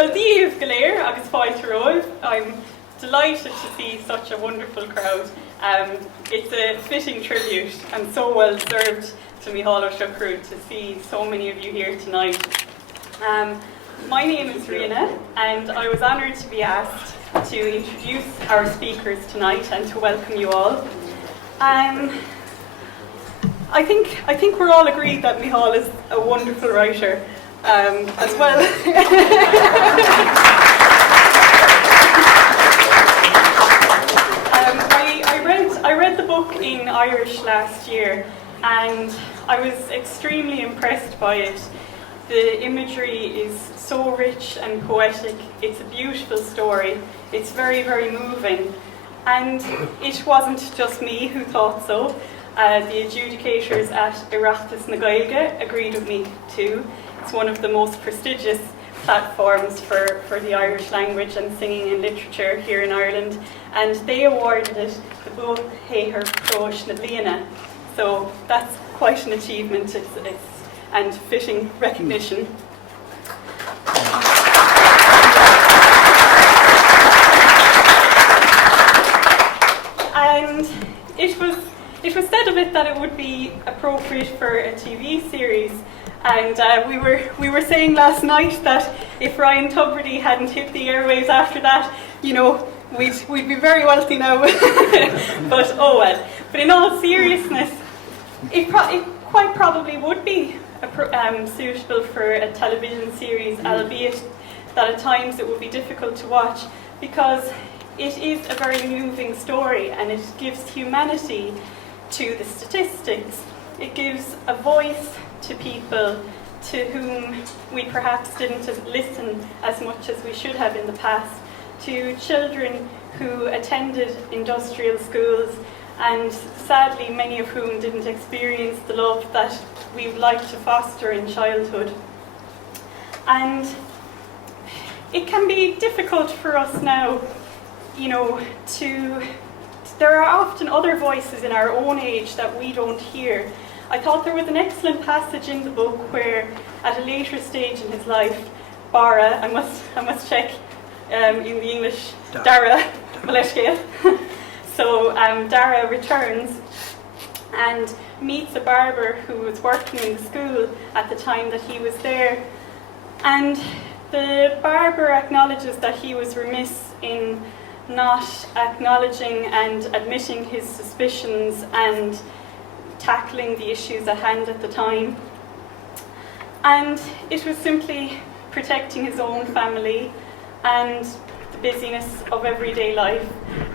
Well, díobh glór agus fáilte. I'm delighted to see such a wonderful crowd. It's a fitting tribute and so well deserved to Michael Ó Siochrú to see so many of you here tonight. My name is Rene, and I was honoured to be asked to introduce our speakers tonight and to welcome you all. I think we're all agreed that Michael is a wonderful writer as well. I read the book in Irish last year, and I was extremely impressed by it. The imagery is so rich and poetic. It's a beautiful story. It's very, very moving. And it wasn't just me who thought so. The adjudicators at Oireachtas na Gaeilge agreed with me too. It's one of the most prestigious platforms for the Irish language and singing and literature here in Ireland. And they awarded it the saothair próis na bliana. So that's quite an achievement. And fitting recognition. And it was said of it that it would be appropriate for a TV series. And we were saying last night that if Ryan Tubridy hadn't hit the airwaves after that, you know, we'd be very wealthy now. But oh well. But in all seriousness, it quite probably would be suitable for a television series, albeit that at times it would be difficult to watch, because it is a very moving story and it gives humanity to the statistics. It gives a voice to people to whom we perhaps didn't listen as much as we should have in the past, to children who attended industrial schools and sadly many of whom didn't experience the love that we would like to foster in childhood. And it can be difficult for us now, you know, there are often other voices in our own age that we don't hear. I thought there was an excellent passage in the book where, at a later stage in his life, I must check in the English, Dara. So Dara returns and meets a barber who was working in the school at the time that he was there. And the barber acknowledges that he was remiss in not acknowledging and admitting his suspicions and tackling the issues at hand at the time. And it was simply protecting his own family and the busyness of everyday life.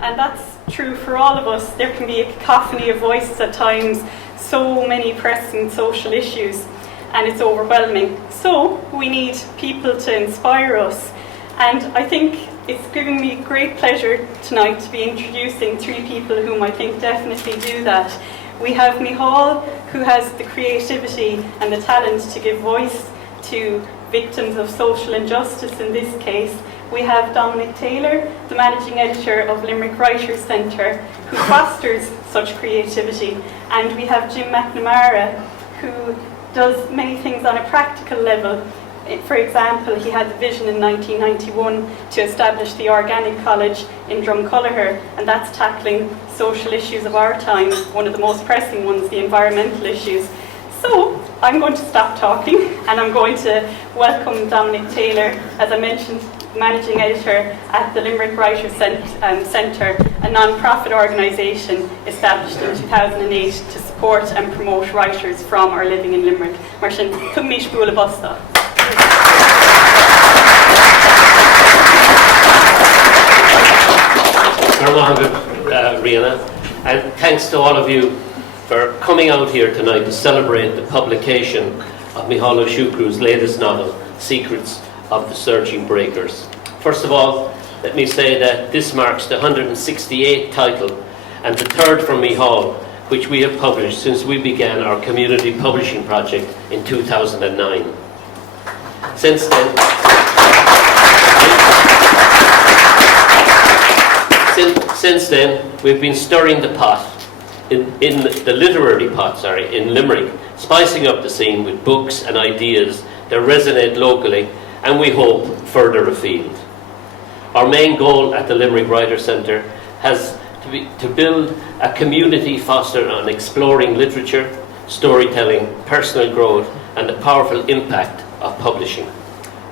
And that's true for all of us. There can be a cacophony of voices at times, so many pressing social issues, and it's overwhelming. So we need people to inspire us. And I think it's given me great pleasure tonight to be introducing three people whom I think definitely do that. We have Michael, who has the creativity and the talent to give voice to victims of social injustice in this case. We have Dominic Taylor, the managing editor of Limerick Writers' Centre, who fosters such creativity. And we have Jim McNamara, who does many things on a practical level. For example, he had the vision in 1991 to establish the Organic College in Drumculliher, and that's tackling social issues of our time, one of the most pressing ones, the environmental issues. So I'm going to stop talking and I'm going to welcome Dominic Taylor, as I mentioned, managing editor at the Limerick Writers' Centre, a non-profit organisation established in 2008 to support and promote writers from or living in Limerick. Martin, come meet Bula Busta. Rihanna, and thanks to all of you for coming out here tonight to celebrate the publication of Michael Ó Siochrú's latest novel, Secrets of the Surging Breakers. First of all, let me say that this marks the 168th title and the third from Michael, which we have published since we began our community publishing project in 2009. Since then, we've been stirring the pot, in the literary pot, in Limerick, spicing up the scene with books and ideas that resonate locally and we hope further afield. Our main goal at the Limerick Writer Centre has to build a community fostered on exploring literature, storytelling, personal growth, and the powerful impact of publishing.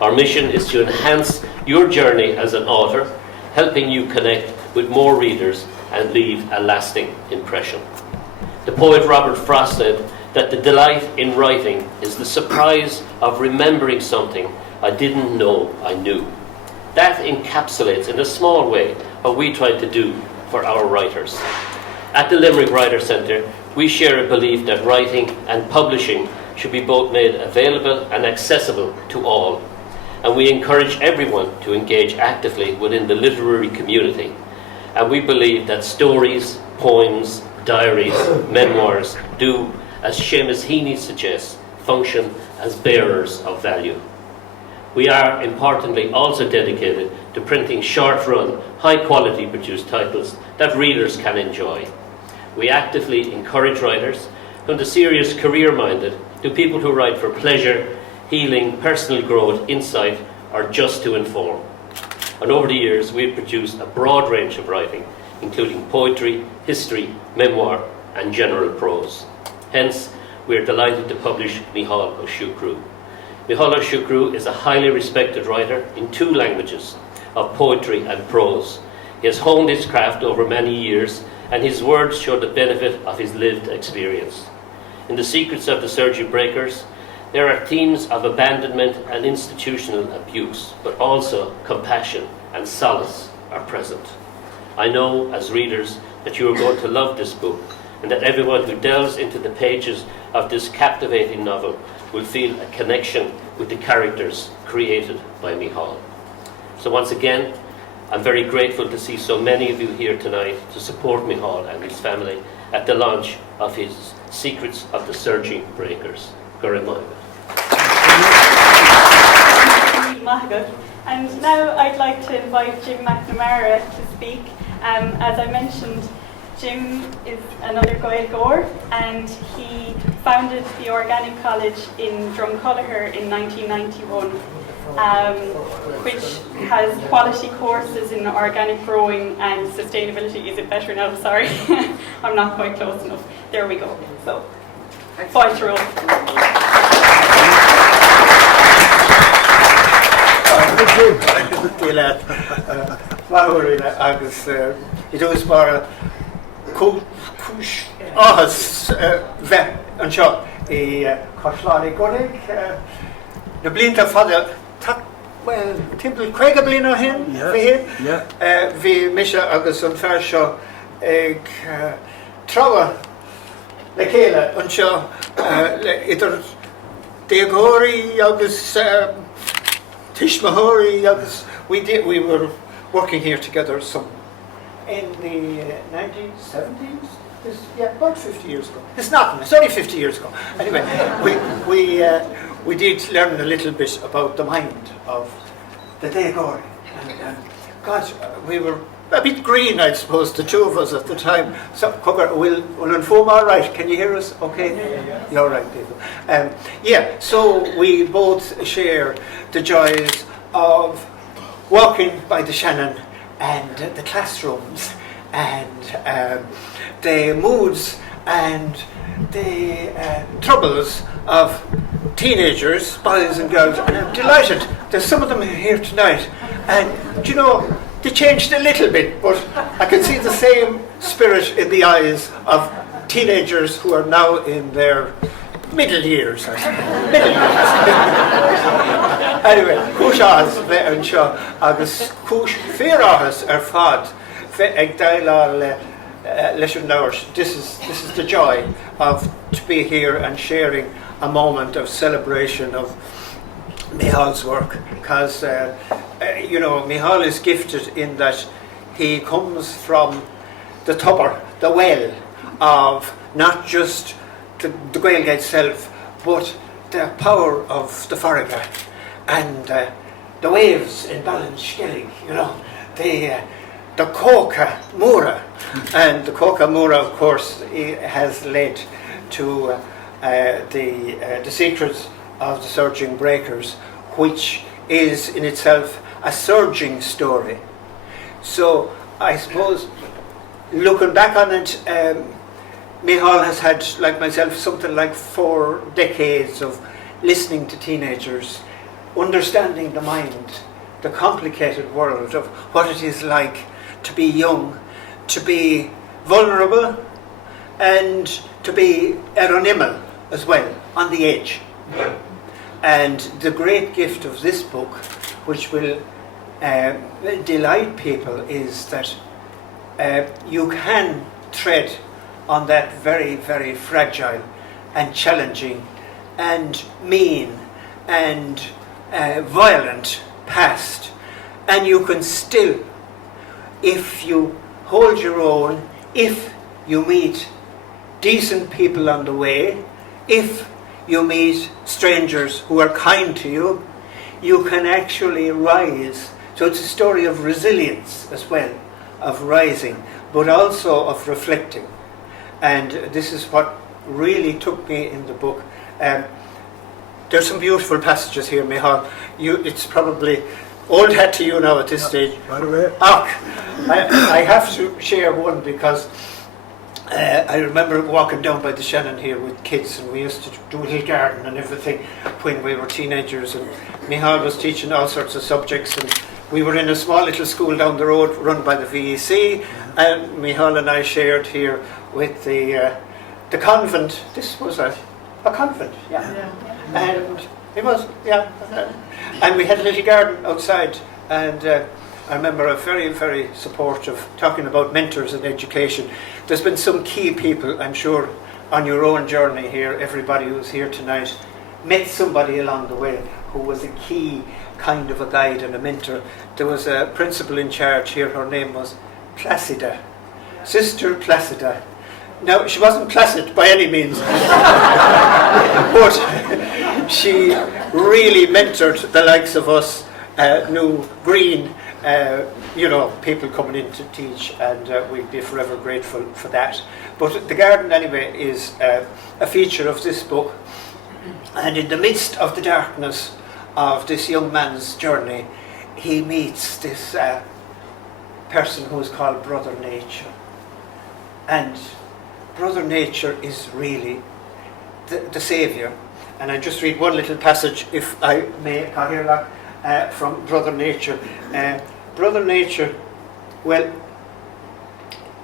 Our mission is to enhance your journey as an author, helping you connect with more readers and leave a lasting impression. The poet Robert Frost said that the delight in writing is the surprise of remembering something I didn't know I knew. That encapsulates in a small way what we try to do for our writers. At the Limerick Writer Centre, we share a belief that writing and publishing should be both made available and accessible to all, and we encourage everyone to engage actively within the literary community. And we believe that stories, poems, diaries, memoirs do, as Seamus Heaney suggests, function as bearers of value. We are, importantly, also dedicated to printing short-run, high-quality produced titles that readers can enjoy. We actively encourage writers, from the serious career-minded to people who write for pleasure, healing, personal growth, insight, or just to inform. And over the years, we have produced a broad range of writing, including poetry, history, memoir, and general prose. Hence, we are delighted to publish Michael Ó Siochrú. Michael Ó Siochrú is a highly respected writer in 2 languages of poetry and prose. He has honed his craft over many years, and his words show the benefit of his lived experience. In The Secrets of the Surgery Breakers, there are themes of abandonment and institutional abuse, but also compassion and solace are present. I know, as readers, that you are going to love this book, and that everyone who delves into the pages of this captivating novel will feel a connection with the characters created by Michael. So once again, I'm very grateful to see so many of you here tonight to support Michael and his family at the launch of his Secrets of the Surgery Breakers. And now I'd like to invite Jim McNamara to speak. As I mentioned, Jim is another glór, and he founded the Organic College in Drumculliher in 1991, which has quality courses in organic growing and sustainability. Is it better now? Sorry, I'm not quite close enough. There we go. So, fight roll. Cúis áthas bheith anseo I Castleconnel gonaigh na blianta fada well timpeall 5 bliain ó shin bhí mise agus an fearr seo ag trabha le chéile anseo idir déagóirí agus Tishmahori, we were working here together in the 1970s. About 50 years ago. It's not. It's only 50 years ago. Anyway, we did learn a little bit about the mind of the Déagóirí. And God, we were a bit green, I suppose, the 2 of us at the time. So, Comhgairdeas, will inform all right? Can you hear us? Okay. Yeah. You're all right, David. So we both share the joys of walking by the Shannon and the classrooms and the moods and the troubles of teenagers, boys and girls. And I'm delighted there's some of them here tonight. And, you know, they changed a little bit, but I can see the same spirit in the eyes of teenagers who are now in their middle years, I suppose. Middle years. Anyway, cúis bheith anseo agus cúis fearáthas fad bheith ag dailá leis an leabhar. This is the joy of to be here and sharing a moment of celebration of Michael's work, because you know, Michael is gifted in that he comes from the tubber, the well of not just the Gaeilge itself, but the power of the Farraga and the waves in Ballinskellig, you know, the Cóca Múra. And the Cóca Múra, of course, has led to the Secrets of the Surgery Breakers, which is in itself a surging story. So I suppose, looking back on it, Micheál has had, like myself, something like 4 decades of listening to teenagers, understanding the mind, the complicated world of what it is like to be young, to be vulnerable, and to be eronimal as well, on the edge. And the great gift of this book, which will delight people, is that you can tread on that very, very fragile and challenging and mean and violent past, and you can still, if you hold your own, if you meet decent people on the way, if you meet strangers who are kind to you, you can actually rise. So it's a story of resilience as well, of rising, but also of reflecting. And this is what really took me in the book. There's some beautiful passages here, Micheál. It's probably old hat to you now at this stage. Right away. I have to share one because I remember walking down by the Shannon here with kids, and we used to do a little garden and everything when we were teenagers, and Micheál was teaching all sorts of subjects, and we were in a small little school down the road run by the VEC, and Micheál and I shared here with the convent. This was a convent, yeah. And it was, yeah. And we had a little garden outside, and I remember a very, very supportive, talking about mentors and education. There's been some key people, I'm sure, on your own journey here, everybody who's here tonight, met somebody along the way who was a key kind of a guide and a mentor. There was a principal in charge here, her name was Placida, Sister Placida. Now, she wasn't placid by any means, but she really mentored the likes of us, new green, people coming in to teach, and we'd be forever grateful for that. But the garden, anyway, is a feature of this book, and in the midst of the darkness of this young man's journey, he meets this person who is called Brother Nature. And Brother Nature is really the saviour. And I just read one little passage, if I may, from Brother Nature. Brother Nature, well,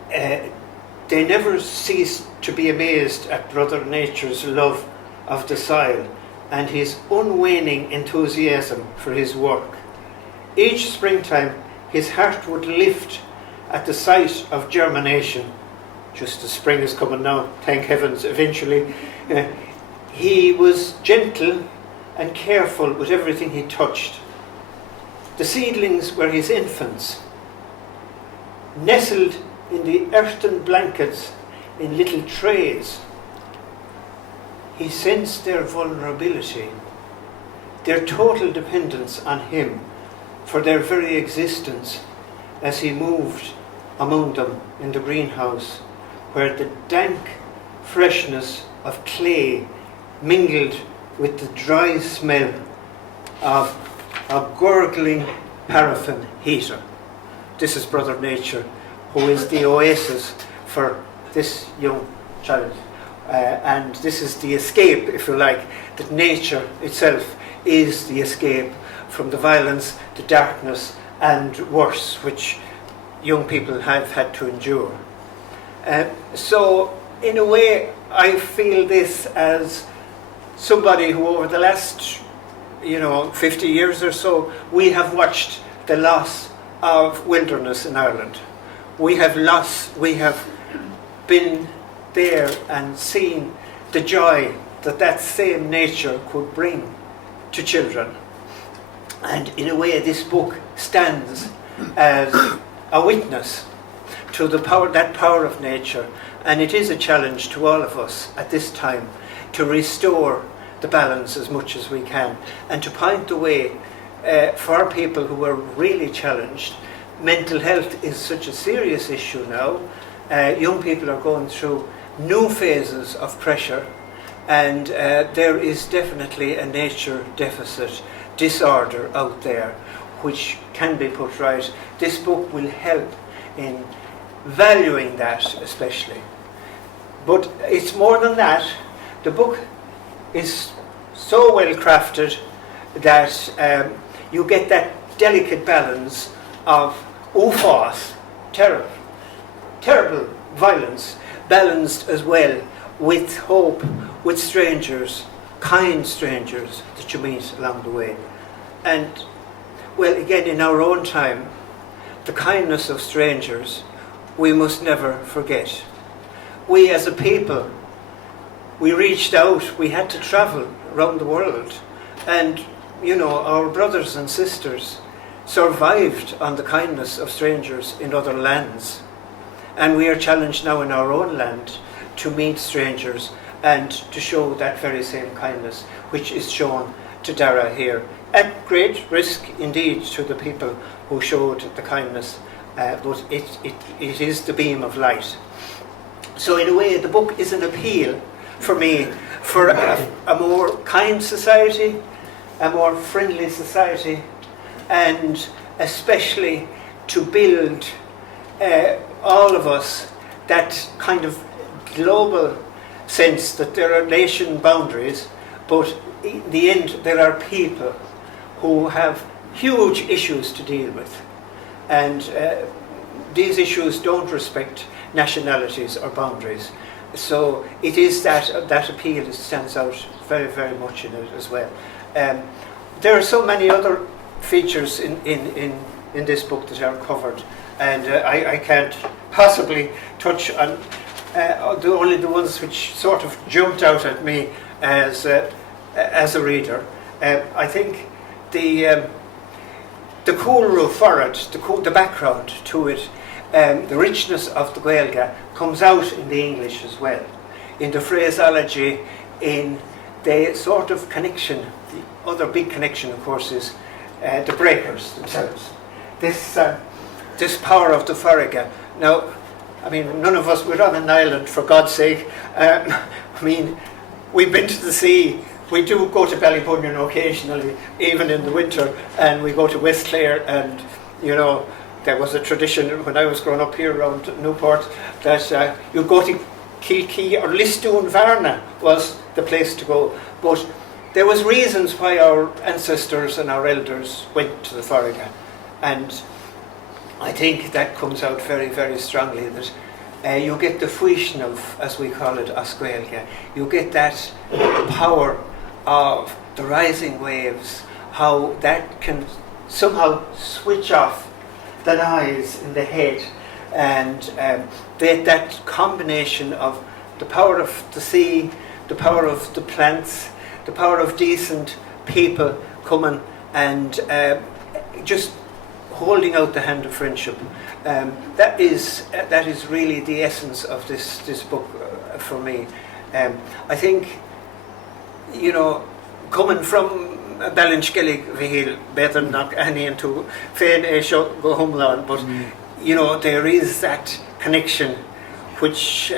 they never cease to be amazed at Brother Nature's love of the soil and his unwaning enthusiasm for his work. Each springtime, his heart would lift at the sight of germination. Just as spring is coming now, thank heavens, eventually. He was gentle and careful with everything he touched. The seedlings were his infants, nestled in the earthen blankets in little trays. He sensed their vulnerability, their total dependence on him for their very existence as he moved among them in the greenhouse, where the dank freshness of clay mingled with the dry smell of a gurgling paraffin heater. This is Brother Nature, who is the oasis for this young child. And this is the escape, if you like, that nature itself is the escape from the violence, the darkness, and worse, which young people have had to endure. So, in a way, I feel this as somebody who over the last 50 years or so, we have watched the loss of wilderness in Ireland. We have been there and seen the joy that same nature could bring to children. And in a way, this book stands as a witness to that power of nature. And it is a challenge to all of us at this time to restore the balance as much as we can, and to point the way for people who are really challenged. Mental health is such a serious issue now. Young people are going through new phases of pressure, and there is definitely a nature deficit disorder out there which can be put right. This book will help in valuing that especially. But it's more than that. The book is so well crafted that you get that delicate balance of ufos, terrible violence, balanced as well with hope, with strangers, kind strangers that you meet along the way. And, well, again, in our own time, the kindness of strangers we must never forget. We as a people, we reached out, we had to travel around the world, and, you know, our brothers and sisters survived on the kindness of strangers in other lands. And we are challenged now in our own land to meet strangers and to show that very same kindness which is shown to Dara here, at great risk indeed to the people who showed the kindness, but it is the beam of light. So in a way the book is an appeal for me for a more kind society, a more friendly society, and especially to build all of us that kind of global sense that there are nation boundaries, but in the end there are people who have huge issues to deal with, and these issues don't respect nationalities or boundaries. So it is that appeal that stands out very, very much in it as well. There are so many other features in this book that are covered, and I can't possibly touch on only the ones which sort of jumped out at me as a reader. I think the cool for it, the background to it, the richness of the Gaeilge comes out in the English as well, in the phraseology, in the sort of connection. The other big connection, of course, is the breakers themselves. This power of the Farraga. Now, I mean, none of us, we're on an island, for God's sake. I mean, we've been to the sea. We do go to Ballybunion occasionally, even in the winter, and we go to West Clare, and, you know, there was a tradition when I was growing up here around Newport that you go to Kilkee or Listowne Varna was the place to go. But there was reasons why our ancestors and our elders went to the Farraga, and I think that comes out very, very strongly, that you get the fuishnov, as we call it, as Gaeilge. You get that power of the rising waves, how that can somehow switch off the noise in the head, and that combination of the power of the sea, the power of the plants, the power of decent people coming and just holding out the hand of friendship. That is really the essence of this book for me. I think, you know, coming from Ballinskellig Vihil, better not any into Fain Esho go Humlan, but you know, there is that connection which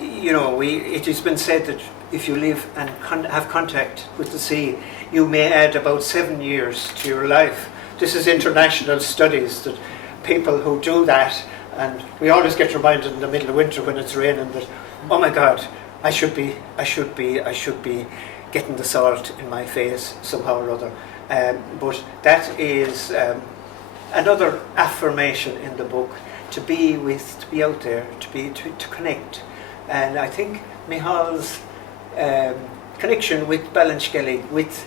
you know, it has been said that if you live and have contact with the sea, you may add about 7 years to your life. This is international studies that people who do that, and we always get reminded in the middle of winter when it's raining that, oh my God, I should be getting the salt in my face somehow or other. But that is another affirmation in the book, to be out there, to connect. And I think Mihal's connection with Ballinskellig, with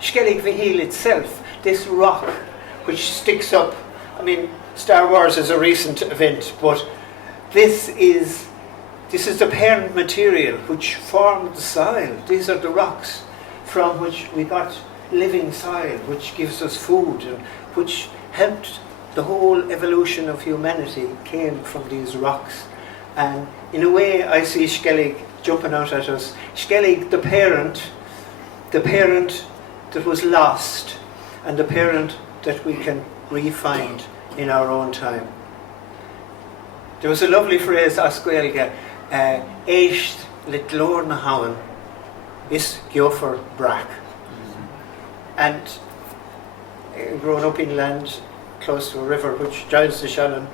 Skellig Vihil itself, this rock which sticks up. I mean, Star Wars is a recent event, but this is the parent material which formed the soil. These are the rocks from which we got living soil, which gives us food, and which helped the whole evolution of humanity came from these rocks. And in a way, I see Skellig jumping out at us. Skellig, the parent that was lost, and the parent that we can re-find in our own time. There was a lovely phrase, as Gaeilge, Eist le glór na habhain is geobhfar breac. And growing up inland, close to a river which joins the Shannon,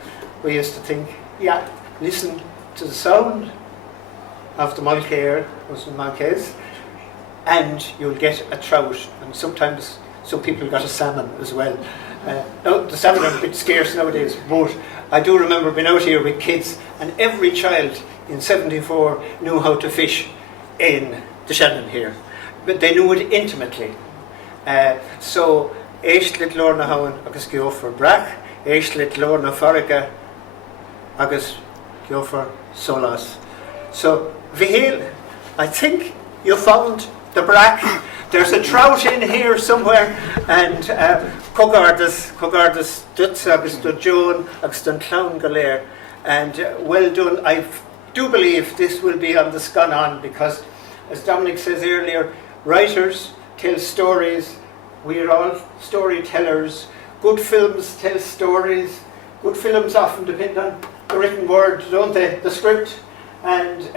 we used to think, yeah, listen to the sound of the Mulcair, was in Mulcair's, and you'll get a trout, and sometimes some people got a salmon as well. Now, the salmon are a bit scarce nowadays, but I do remember being out here with kids, and every child in 74 knew how to fish in the Shannon here. But they knew it intimately. So, Eist le glór na habhain agus geobhfar breac, Eist le glór na farracha agus geobhfar solas. So, Vihil, I think you found the breac. There's a trout in here somewhere, and Comhgairdeas Duts agus Joan agus don clown galéir, and well done. I do believe this will be on the scanán because, as Dominic says earlier, writers tell stories. We are all storytellers. Good films tell stories. Good films often depend on the written word, don't they? The script. And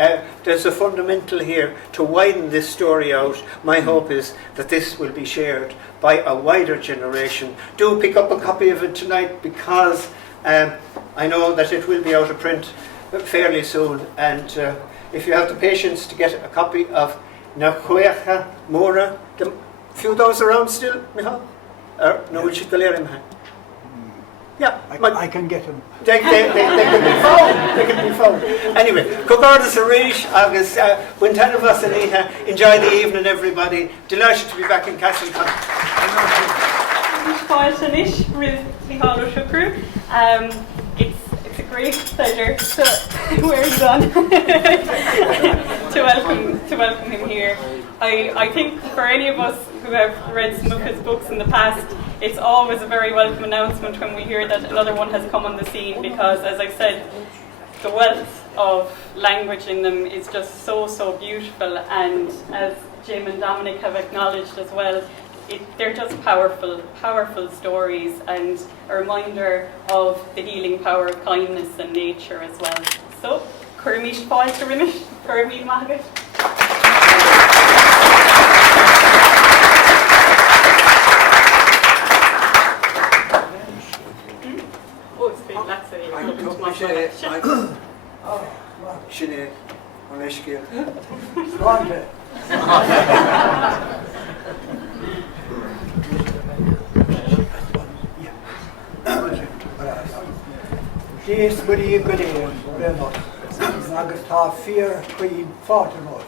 there's a fundamental here to widen this story out. My hope is that this will be shared by a wider generation. Do pick up a copy of it tonight, because I know that it will be out of print fairly soon. And if you have the patience to get a copy of Na Cuecha Mora, a few of those around still, Michal? No, we should go there. Yeah, I can get them. They can be found. They can be found. Anyway, Comhgairdeas Michael, agus Wintana Vasanita. Enjoy the evening, everybody. Delighted to be back in Castleconnel. With Michael Ó Siochrú. It's a great pleasure to where he's on to welcome him here. I think for any of us who have read some of his books in the past, it's always a very welcome announcement when we hear that another one has come on the scene, because, as I said, the wealth of language in them is just so beautiful, and as Jim and Dominic have acknowledged as well, they're just powerful stories, and a reminder of the healing power of kindness and nature as well. So, Curmish Paul to Rimish, Curmish Magat. Sinead, Yes, good evening, very much. Agus tá fear Queen Fatima.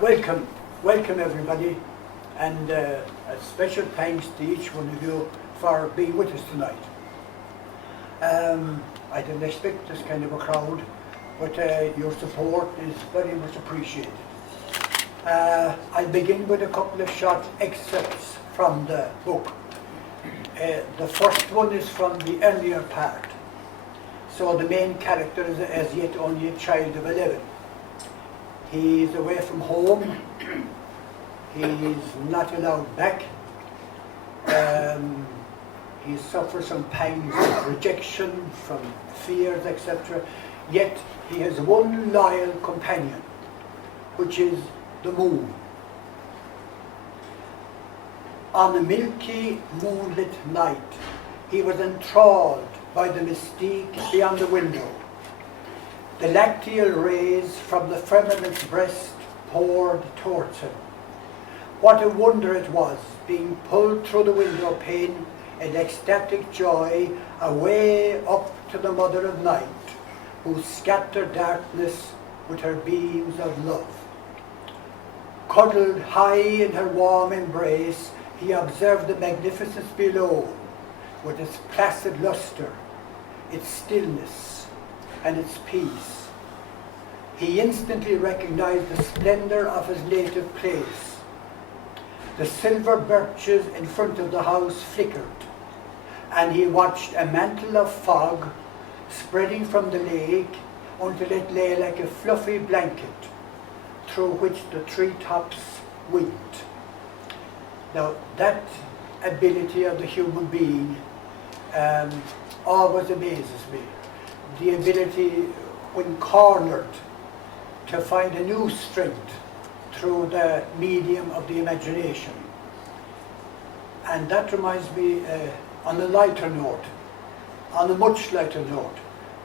Welcome everybody, and a special thanks to each one of you for being with us tonight. I didn't expect this kind of a crowd, but your support is very much appreciated. I'll begin with a couple of short excerpts from the book. The first one is from the earlier part. So the main character is as yet only a child of 11. He's away from home. He's not allowed back. He suffers some pangs of rejection, from fears, etc. Yet he has one loyal companion, which is the moon. On a milky, moonlit night, he was enthralled by the mystique beyond the window. The lacteal rays from the firmament's breast poured towards him. What a wonder it was, being pulled through the window pane in ecstatic joy away up to the mother of night, who scattered darkness with her beams of love. Cuddled high in her warm embrace, he observed the magnificence below, with its placid luster, its stillness, and its peace. He instantly recognized the splendor of his native place. The silver birches in front of the house flickered, and he watched a mantle of fog spreading from the lake until it lay like a fluffy blanket through which the treetops winked. Now, that ability of the human being always amazes me. The ability, when cornered, to find a new strength through the medium of the imagination. And that reminds me, on a lighter note, on a much lighter note,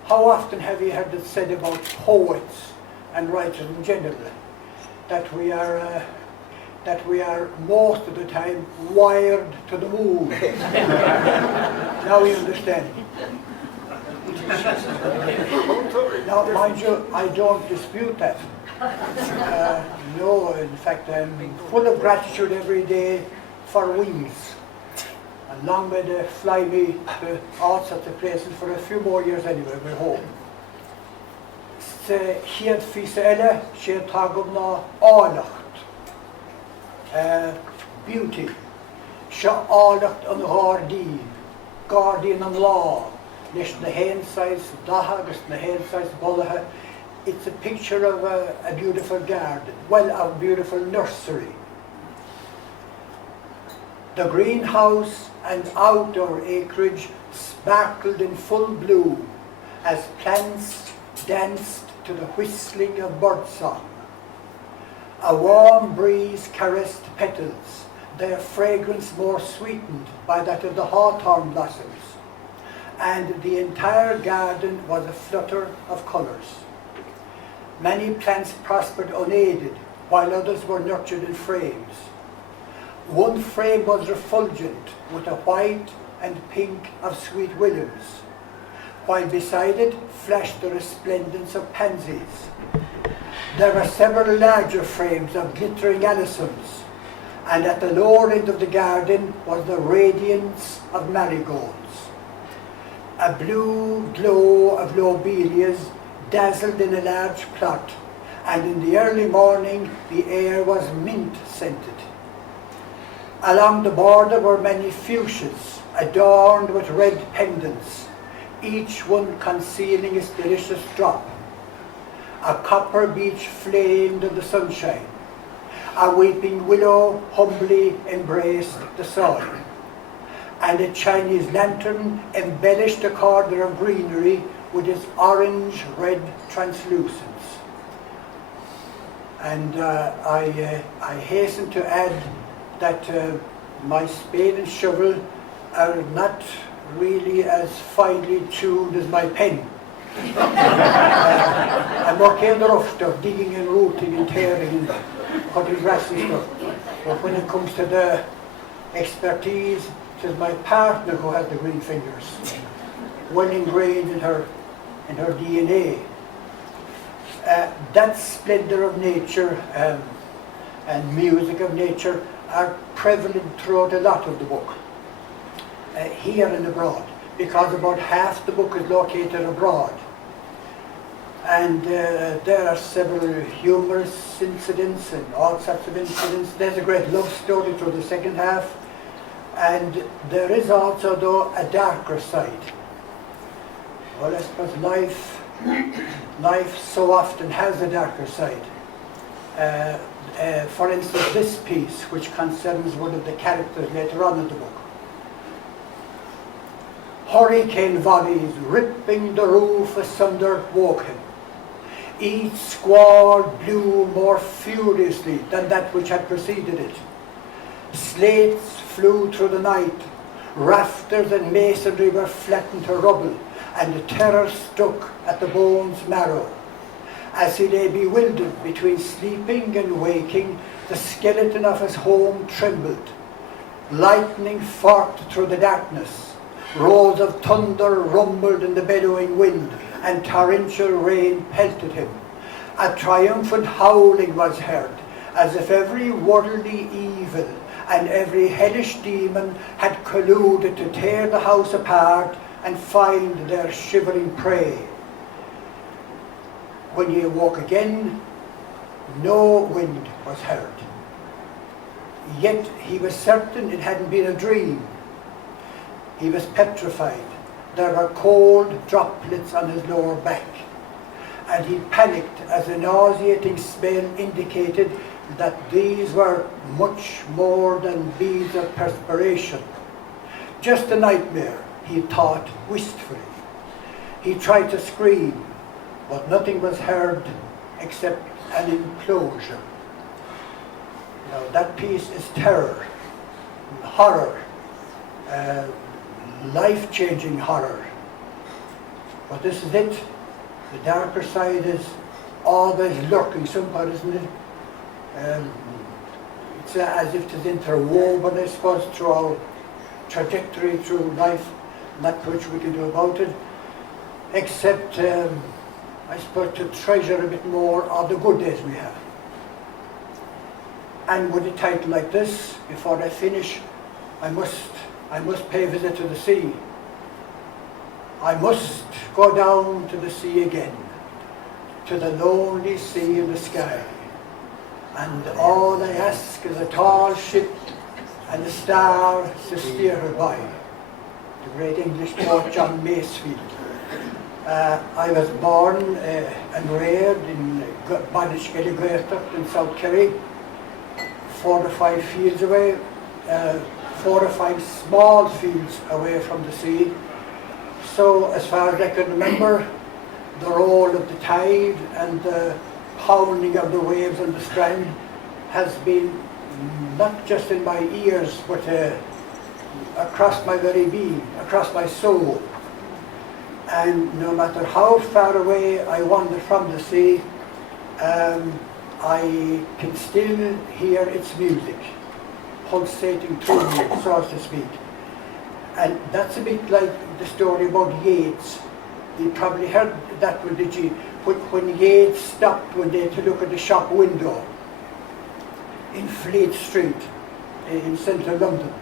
how often have you heard it said about poets and writers in general that we are most of the time wired to the moon? Now you understand. Now, mind you, I don't dispute that. No, in fact, I'm full of gratitude every day for wings. And long may they fly me to all sorts of places for a few more years anyway, we're home. Hiad fisa ele, she tagumna álacht. Beauty. She álacht an Gardaí, Guardian an law. Leis na hen size daha, agus na hen size bollaha. It's a picture of a beautiful garden, well, a beautiful nursery. The greenhouse and outdoor acreage sparkled in full bloom as plants danced to the whistling of birdsong. A warm breeze caressed petals, their fragrance more sweetened by that of the hawthorn blossoms, and the entire garden was a flutter of colours. Many plants prospered unaided, while others were nurtured in frames. One frame was refulgent with a white and pink of sweet williams, while beside it flashed the resplendence of pansies. There were several larger frames of glittering alyssums, and at the lower end of the garden was the radiance of marigolds. A blue glow of lobelias dazzled in a large plot, and in the early morning the air was mint-scented. Along the border were many fuchsias, adorned with red pendants, each one concealing its delicious drop. A copper beech flamed in the sunshine. A weeping willow humbly embraced the soil, and a Chinese lantern embellished the corner of greenery with its orange-red translucence. And I hasten to add that my spade and shovel are not really as finely tuned as my pen. I'm working on the rough stuff, digging and rooting and tearing and cutting grass and stuff. But when it comes to the expertise, it is my partner who has the green fingers, well ingrained in her DNA. That splendour of nature and music of nature are prevalent throughout a lot of the book, here and abroad, because about half the book is located abroad. And there are several humorous incidents and all sorts of incidents. There's a great love story through the second half, and there is also, though, a darker side. Well, I suppose life so often has a darker side. For instance, this piece, which concerns one of the characters later on in the book. Hurricane volleys ripping the roof asunder woke him. Each squall blew more furiously than that which had preceded it. Slates flew through the night, rafters and masonry were flattened to rubble, and terror struck at the bone's marrow. As he lay bewildered between sleeping and waking, the skeleton of his home trembled. Lightning forked through the darkness. Rolls of thunder rumbled in the bellowing wind, and torrential rain pelted him. A triumphant howling was heard, as if every worldly evil and every hellish demon had colluded to tear the house apart and find their shivering prey. When he awoke again, no wind was heard. Yet he was certain it hadn't been a dream. He was petrified. There were cold droplets on his lower back, and he panicked as a nauseating smell indicated that these were much more than beads of perspiration. Just a nightmare, he thought wistfully. He tried to scream, but nothing was heard except an implosion. Now that piece is terror, horror, life-changing horror. But this is it. The darker side is always lurking somewhere, isn't it? It's as if it's interwoven, I suppose, through our trajectory through life, not much we can do about it, except, I suppose, to treasure a bit more of the good days we have. And with a title like this, before I finish, I must pay a visit to the sea. I must go down to the sea again, to the lonely sea in the sky. And all I ask is a tall ship and a star to steer her by. The great English poet John Masefield. I was born and reared in Castleconnel in South Kerry, 4 or 5 fields away, 4 or 5 small fields away from the sea. So as far as I can remember, the roll of the tide and the pounding of the waves on the strand has been not just in my ears, but across my very being, across my soul. And no matter how far away I wander from the sea, I can still hear its music pulsating through me, so to speak. And that's a bit like the story about Yeats. You probably heard that one, did you? When Yeats stopped one day to look at the shop window in Fleet Street in central London.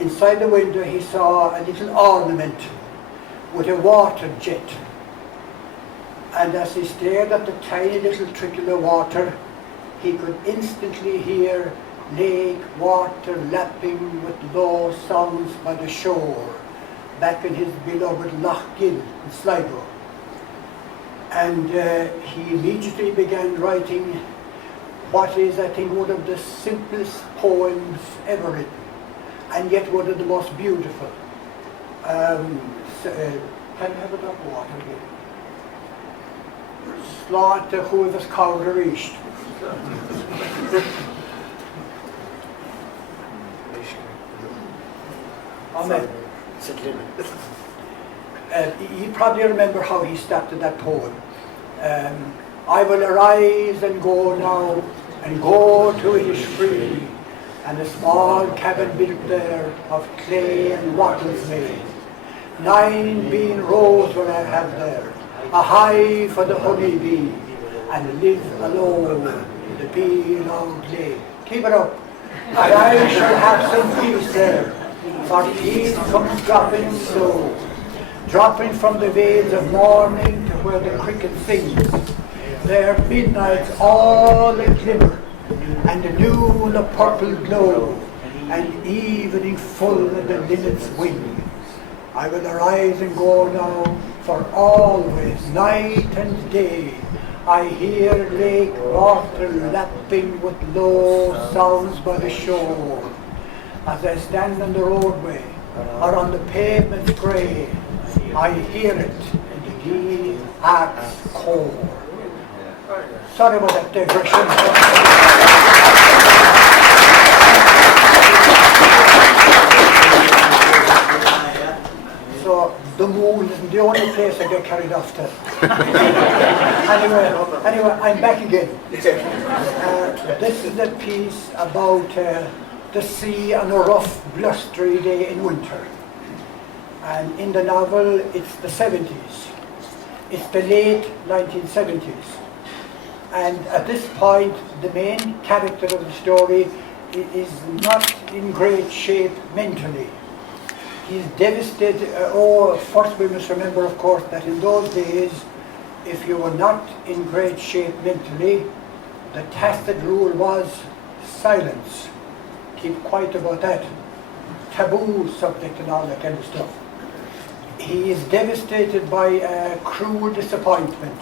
Inside the window he saw a little ornament with a water jet. And as he stared at the tiny little trickle of water, he could instantly hear lake water lapping with low songs by the shore, back in his beloved Lough Gill in Sligo. And he immediately began writing what is, I think, one of the simplest poems ever written, and yet one of the most beautiful. Can I have a drop of water again? Slaughter who was cáirde Eist. Amen. You probably remember how he started that poem. I will arise and go now, and go to Eist free, and a small cabin built there of clay and wattles made. 9 bean rows will I have there, a hive for the honey bee, and live alone in the bee-long glade. Keep it up. And I shall have some peace there, for peace comes dropping slow, dropping from the veils of morning to where the cricket sings. There midnight's all a glimmer, and the noon a purple glow, and evening full of the linnet's wing. I will arise and go now, for always, night and day, I hear lake water lapping with low sounds by the shore. As I stand on the roadway, or on the pavement grey, I hear it in the gee heart's core. Sorry about that digression. So the moon isn't the only place I get carried off to. anyway, I'm back again. This is a piece about the sea on a rough, blustery day in winter. And in the novel, it's the 70s. It's the late 1970s. And at this point, the main character of the story is not in great shape mentally. He's devastated. First we must remember, of course, that in those days, if you were not in great shape mentally, the tacit rule was silence. Keep quiet about that. Taboo subject and all that kind of stuff. He is devastated by a cruel disappointment,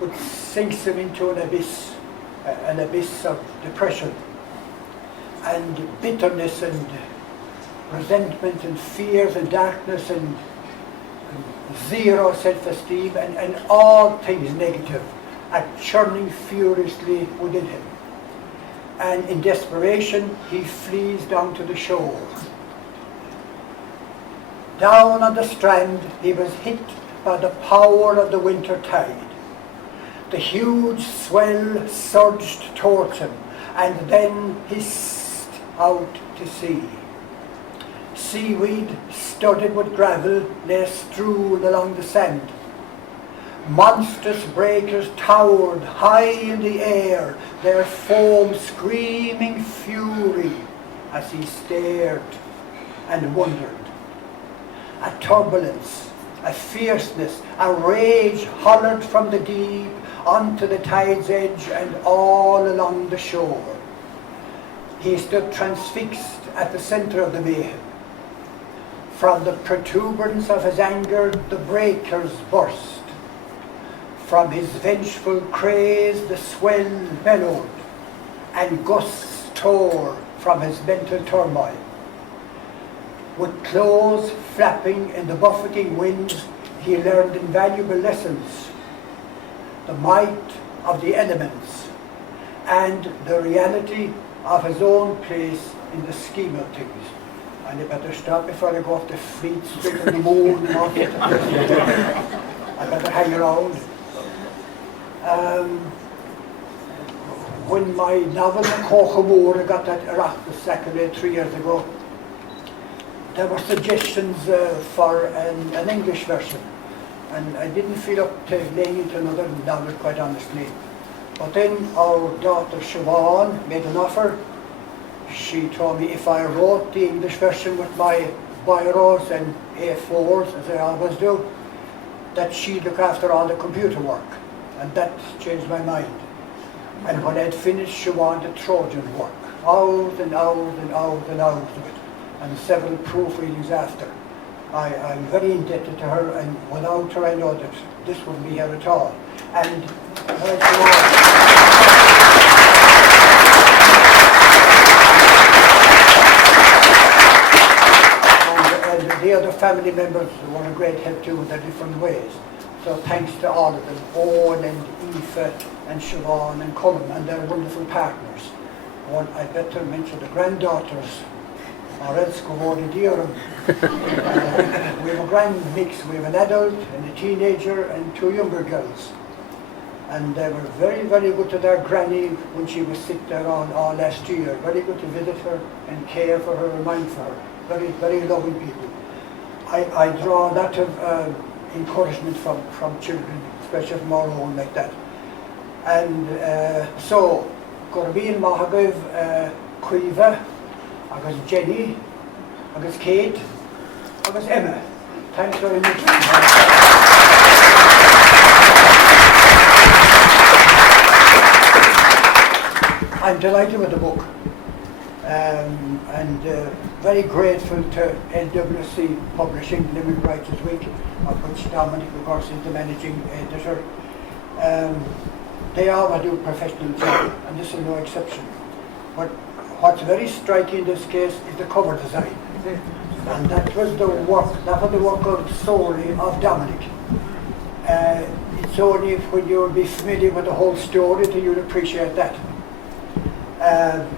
which sinks him into an abyss of depression and bitterness and resentment and fears and darkness and zero self-esteem and all things negative are churning furiously within him. And in desperation, he flees down to the shore. Down on the strand he was hit by the power of the winter tide. The huge swell surged towards him, and then hissed out to sea. Seaweed studded with gravel lay strewn along the sand. Monstrous breakers towered high in the air, their foam screaming fury as he stared and wondered. A turbulence, a fierceness, a rage hollered from the deep onto the tide's edge and all along the shore. He stood transfixed at the centre of the mayhem. From the protuberance of his anger, the breakers burst. From his vengeful craze, the swell bellowed, and gusts tore from his mental turmoil. With claws flapping in the buffeting winds, he learned invaluable lessons. The might of the elements, and the reality of his own place in the scheme of things. And I better stop before I go off the Fleet Street and the moon and all that. I better hang around. When my novel Comhgairdeas got that Oireachtas accolade 3 years ago, there were suggestions for an English version, and I didn't feel up to laying into another novel, quite honestly. But then our daughter Siobhán made an offer. She told me if I wrote the English version with my biros and A4s, as I always do, that she'd look after all the computer work. And that changed my mind. And when I'd finished, she wanted Trojan work. Hours and hours and hours and hours of it. And several proofreadings after. I'm very indebted to her, and without her I know that this wouldn't be here at all. And the other family members were a great help too in their different ways. So thanks to all of them, Owen and Aoife and Siobhán and Colin and their wonderful partners. I better mention the granddaughters, or else go over the dear. We have a grand mix. We have an adult and a teenager and 2 younger girls. And they were very, very good to their granny when she was sick there all last year. Very good to visit her and care for her and mind for her. Very, very loving people. I draw a lot of encouragement from children, especially from our own like that. And so, Gorbeen Mahagav Cuiva, agus Jenny, agus Kate, agus Emma. Thanks very much. I'm delighted with the book. And very grateful to LWC Publishing, Limerick Writers Week, of which Dominic, of course, is the managing editor. They all do a professional job, and this is no exception. But what's very striking in this case is the cover design. And that was the work solely of Dominic. It's only when you'll be familiar with the whole story that you'll appreciate that.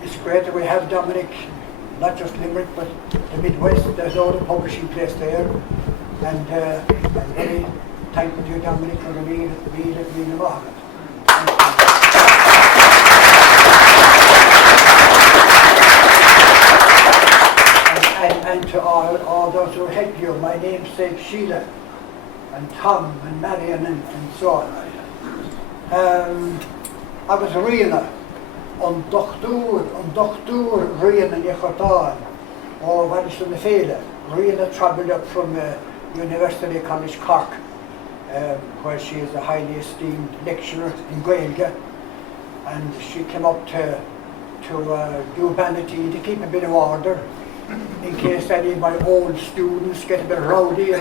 It's great that we have Dominic, not just Limerick, but the Midwest. There's no other publishing place there. And I'm very thankful to you, Dominic, for the read of Mohammed. And to all those who help you, my namesake Sheila, and Tom, and Marion, and so on. I was Rene Rene Ní Curtáin, or Vanish on the Fela. Rene travelled up from University College Cork, where she is a highly esteemed lecturer in Gaeilge, and she came up to do vanity to keep a bit of order, in case any of my old students get a bit rowdy.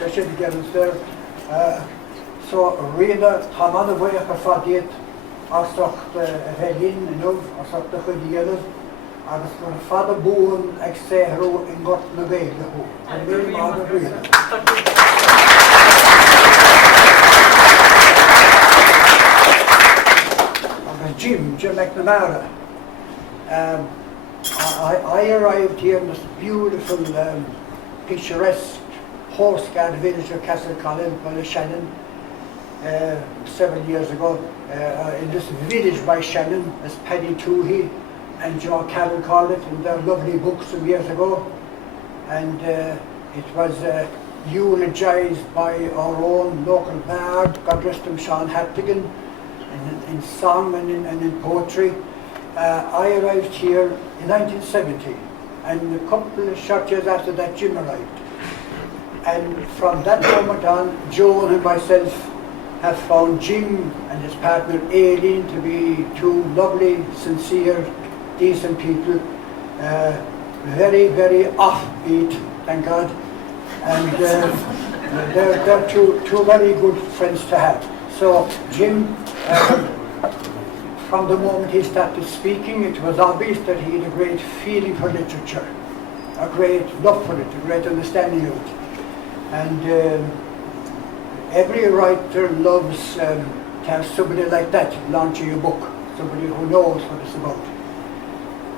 They shouldn't get us there. So Rene, Tom on the way up a fadiet, Asach the Velin, Asach the Chudielov, and it's going to Father Boone, Exehro, in Got Navegaho. And very Father Rene. Jim McNamara. I I arrived here in this beautiful, picturesque horse-guard village of Castleconnel, Shannon, several years ago. In this village by Shannon, as Paddy Toohey and Joan Carroll called it in their lovely books some years ago. And it was eulogised by our own local bard, God rest him, Sean Hartigan, in song and in poetry. I arrived here in 1970, and a couple of short years after that Jim arrived. And from that moment on, Joan and myself have found Jim and his partner Aileen to be two lovely, sincere, decent people, very, very offbeat, thank God. And they're two very good friends to have. So Jim, from the moment he started speaking, it was obvious that he had a great feeling for literature, a great love for it, a great understanding of it. And every writer loves to have somebody like that launching a book, somebody who knows what it's about.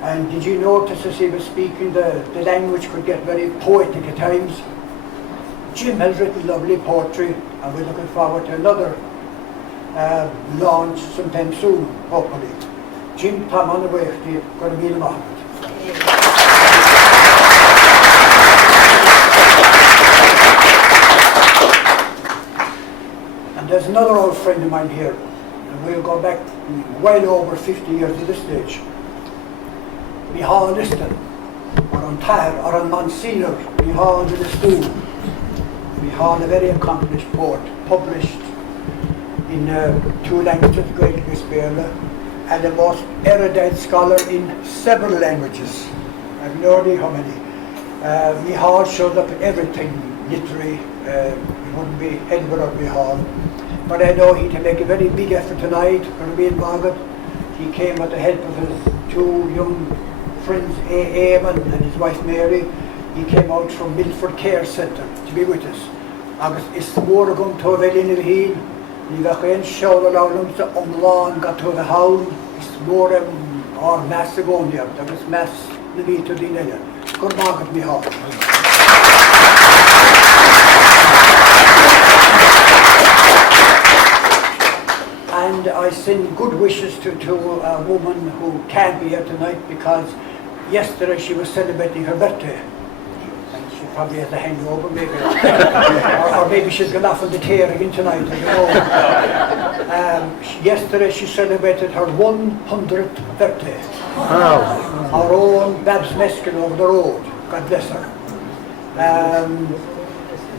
And did you notice as he was speaking, the language could get very poetic at times? Jim has written lovely poetry, and we're looking forward to another launch sometime soon, hopefully. Jim, Tom on the way, going to meet him on it. And there's another old friend of mine here, and we'll go back well over 50 years at this stage. Michael Ó Siochrú, or on Tair, or on Monsignor, Michael in the school. Michael, a very accomplished poet, published in 2 languages, Gaelic and Spanish, and the most erudite scholar in several languages. I've no idea how many. Michael showed up in everything literary. It wouldn't be held without Michael. But I know he'd make a very big effort tonight, going to be involved. He came with the help of his 2 young friends, Eamon and his wife Mary. He came out from Milford Care Centre to be with us. Agus is mór gom to bheith in the híl, ní bheith ein seola lálam sa omláin got to the hound, is mór or mass agoniab, agus mass na ví to dín eile. Gur mágat mi há. And I send good wishes to a woman who can't be here tonight because yesterday she was celebrating her birthday. And she probably has a hangover, maybe. or maybe she's gone off on the tear again tonight, I don't know. Yesterday she celebrated her 100th birthday. Wow. Our own Babs Meskin over the road. God bless her.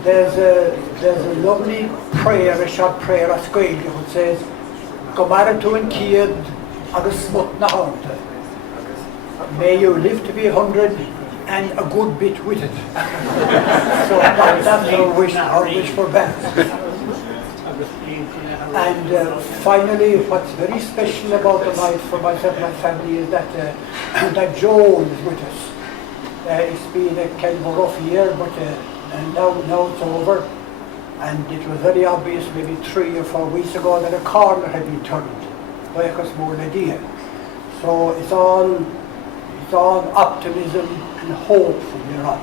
There's a lovely prayer, a short prayer at Squail, which says, Gomara to and Kiad, agus smut na haunta. May you live to be 100 and a good bit with it. So that's our wish for Babs. And finally, what's very special about the night for myself and my family is that Joan is with us. It's been a kind of a rough year, but and now it's over. And it was very obvious maybe 3 or 4 weeks ago that a corner had been turned by a more idea. So it's all optimism and hope from here on.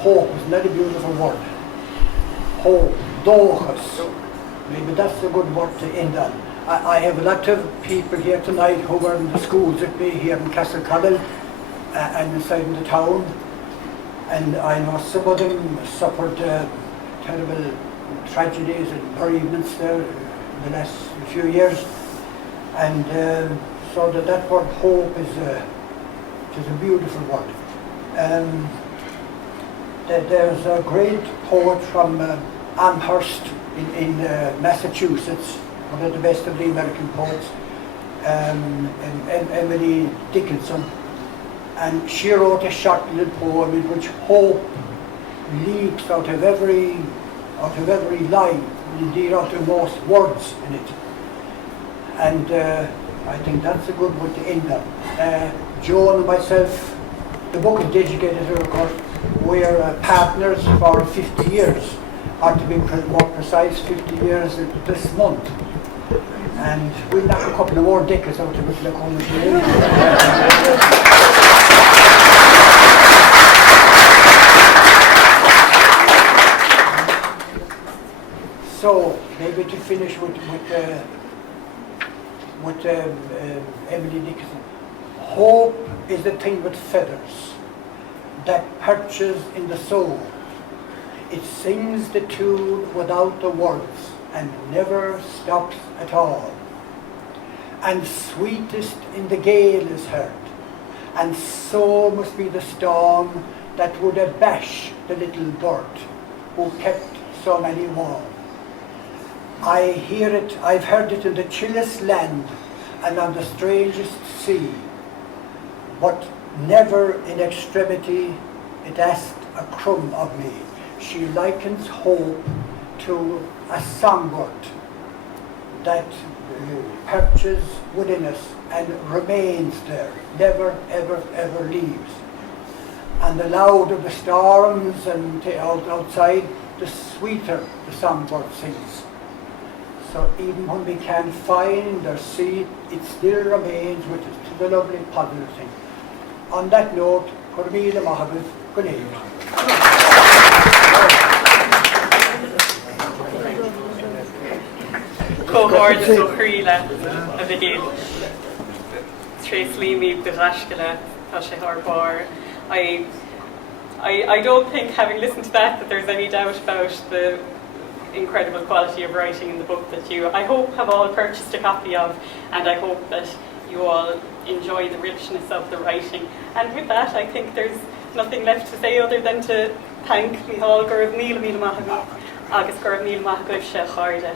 Hope is not a beautiful word. Hope, dochas. Maybe that's a good word to end on. I have a lot of people here tonight who were in the schools with me here in Castleconnel and inside in the town. And I know some of them suffered terrible tragedies and bereavements there in the last few years. And so that word hope is a beautiful word. There's a great poet from Amherst in Massachusetts, one of the best of the American poets, Emily Dickinson. And she wrote a short little poem in which hope leaks out of every line, indeed out of most words in it. And I think that's a good one to end on. Joan and myself, the book is dedicated to her, of course. We are partners for 50 years, or to be more precise, 50 years this month. And we'll knock a couple of more decades out of it. So, maybe to finish with Emily Dickinson. Hope is the thing with feathers that perches in the soul. It sings the tune without the words and never stops at all. And sweetest in the gale is heard, and so must be the storm that would abash the little bird who kept so many warm. I hear it, I've heard it in the chillest land and on the strangest sea, but never in extremity it asked a crumb of me. She likens hope to a songbird that perches within us and remains there, never, ever, ever leaves. And the louder the storms and outside, the sweeter the songbird sings. So even when we can't find or see, it still remains with us, to the lovely positive thing. On that note, Comhgairdeas Michael, good evening. Comhgairdeas a bhígéad. Tréis límí de rascala tá sé thar bar. I don't think, having listened to that there's any doubt about the incredible quality of writing in the book that you, I hope, have all purchased a copy of, and I hope that you all enjoy the richness of the writing. And with that, I think there's nothing left to say other than to thank Micheál Gurb Níl Míle Maithagah agus Gurb Níl Maithagah se cáirde.